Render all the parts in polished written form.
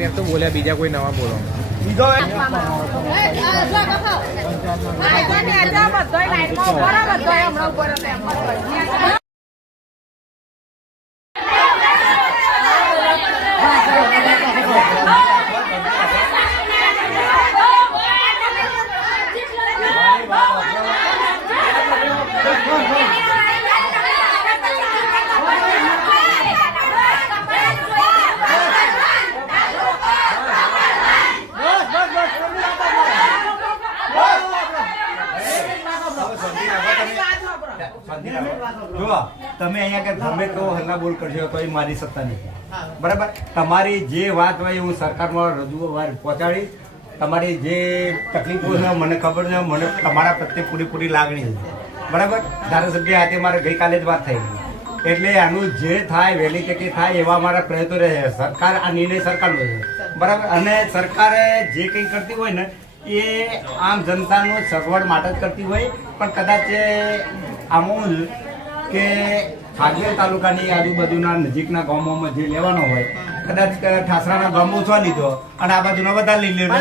બેન તો બોલ્યા, બીજા કોઈ નવા બોલો. જો તમે અહીંયા ગમે તો હલ્લા બોલ કરશો તો એ મારી સત્તા નથી, બરાબર? તમારી જે વાત હોય હું સરકારમાં રજૂઆત પહોંચાડી. તમારી જે તકલીફો છે મને ખબર છે, મને તમારા પ્રત્યે પૂરેપૂરી લાગણી છે, બરાબર? ધારાસભ્ય હાથે મારે ગઈકાલે જ વાત થઈ એટલે આનું જે થાય વહેલી તકે થાય એવા અમારા પ્રયત્નો રહે. સરકાર આ નિર્ણય સરકારનો છે, બરાબર? અને સરકારે જે કંઈ કરતી હોય ને એ આમ જનતાનું સગવડ માટે જ કરતી હોય, પણ કદાચ આમાં કે ફાગવેલ તાલુકાની આજુબાજુના નજીકના ગામોમાં જે લેવાનો હોય કદાચ ઠાસરાના ગામો ઓછા લીધો અને આ બાજુના બધા લઈ લીધો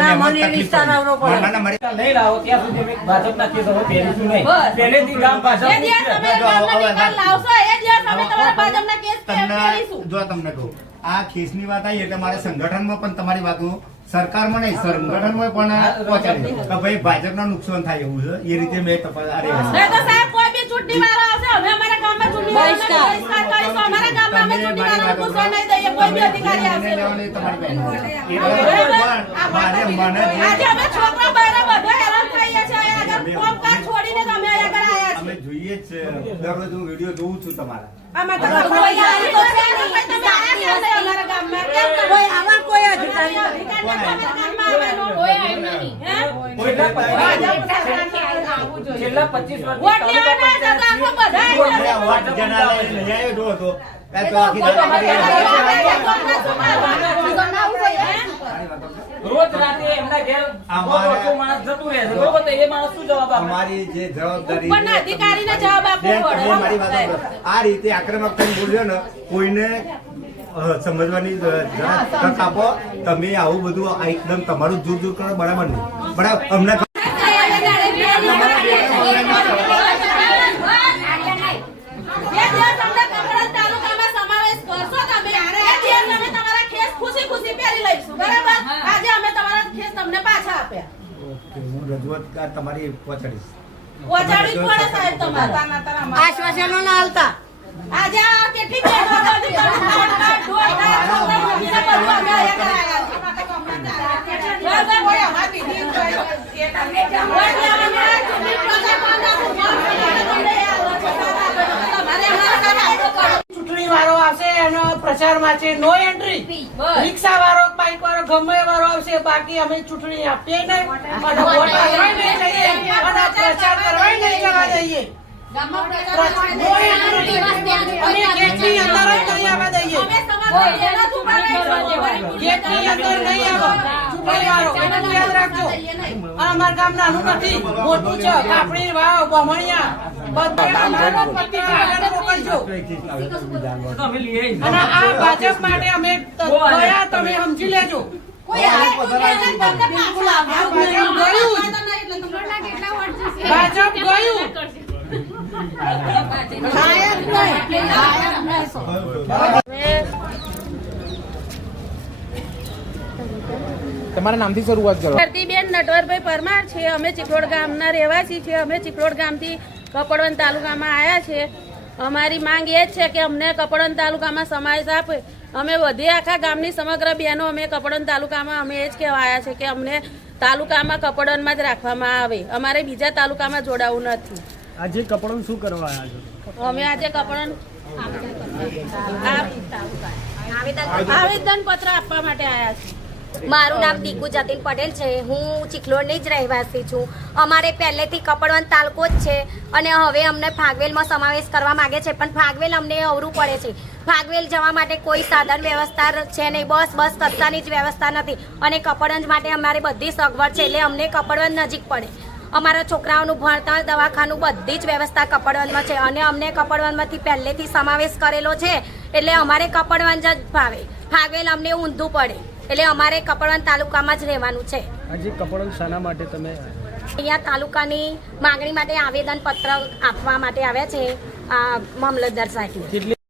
નહીં લાવો ત્યાં સુધી અમે ભાજપના કેસ હવે પહેરીશું નહીં. પહેલેથી ગામ ભાજપ જો તમને કહું આ કેસની વાત આવી એટલે મારે સંગઠનમાં પણ તમારી વાતો સરકારમાં નહીં સંગઠનમાં પણ પહોંચાડી કે ભાઈ ભાજપના નુકસાન થાય એવું છે એ રીતે મેં અમે જોઈએ જ દરરોજ હું વિડીયો જોઉં છું તમારા. છેલ્લા 25 રોજ રાતે એમના ઘેર માણસ જતું રહે છે, બરોબર? તો એ માણસ શું જવાબ આપે? અમારી જે જવાબદારી ઉપરના અધિકારીને જવાબ આપવો પડે. આ રીતે આક્રમક થઈને બોલ્યો ને કોઈને સમજવાની તક આપો. તમે આવું બધું એકદમ તમારું જૂર જૂર કરો બરાબર નહીં, બરાબર? અમને રજૂઆત તમારી પહોંચાડીશ. આશ્વાસનો ના હાલતા આજે કેટલી ચૂંટણી વાળો આવશે એનો પ્રચારમાં છે નો એન્ટ્રી. રિક્ષા વાળો બાઇક વાળો ગમે વાળો આવશે, બાકી અમે ચૂંટણી આપીએ નહીં અને વોટ આપવા નહીં જઈએ અને પ્રચાર કરવા નહીં જવા દઈએ. ગેટની અંદર જ નહીં આવવા દઈએ. ગેટની અંદર નહીં આવો ચૂંટણી વાળો, એટલું યાદ રાખજો. અમારા ગામ નાનું નથી, મોટું છે. કાપડી વાવ બમણિયા બધા અમારો પત્રિકા આગળ મોકલજો. અને આ ભાજપ માટે અમે ગયા, તમે સમજી લેજો. ભાજપ ગયું. તમારા નામથી શરૂઆત કરો. ધરતીબેન નટવરભાઈ પરમાર છે. અમે ચિખલોડ ગામના રહેવાસી છે. અમે ચિખલોડ ગામથી કપડવંત તાલુકામાં આવ્યા છે. અમારી માંગ એ જ છે કે અમને કપડવંત તાલુકામાં સમાવેશ આપે. અમે વધે આખા ગામની સમગ્ર બહેનો અમે કપડવંત તાલુકામાં અમે એ જ કહેવા આવ્યા છે કે અમને તાલુકામાં કપડવંતમાં જ રાખવામાં આવે. અમારે બીજા તાલુકામાં જોડાવું નથી. આજે કપડવંત શું કરવા આવ્યા છો? અમે આજે કપડવંત આવેદન પત્ર આપવા માટે આવ્યા છીએ. મારું નામ દીકુ જતીન પટેલ છે. હું ચિખલોડની જ રહેવાસી છું. અમારે પહેલેથી કપડવંત તાલુકો જ છે અને હવે અમને ફાગવેલમાં સમાવેશ કરવા માંગે છે, પણ ફાગવેલ અમને અવરું પડે છે. ફાગવેલ જવા માટે કોઈ સાધન વ્યવસ્થા છે નહીં, બસ કશાની જ વ્યવસ્થા નથી અને કપડવંત માટે અમારે બધી સગવડ છે એટલે અમને કપડવંત નજીક પડે. અમારા છોકરાઓનું ભણતર, દવાખાનું બધી જ વ્યવસ્થા કપડવંતમાં છે અને અમને કપડવંતમાંથી પહેલેથી સમાવેશ કરેલો છે એટલે અમારે કપડવંત જ ભાવે. ફાગવેલ અમને ઊંધું પડે. એટલે અમારે કપડવંત તાલુકામાં જ રહેવાનું છે. આજે કપડવંત શાના માટે તમે અહીંયા તાલુકાની માંગણી માટે આવેદન પત્ર આપવા માટે આવ્યા છે મામલતદાર સાહેબ. કેટલી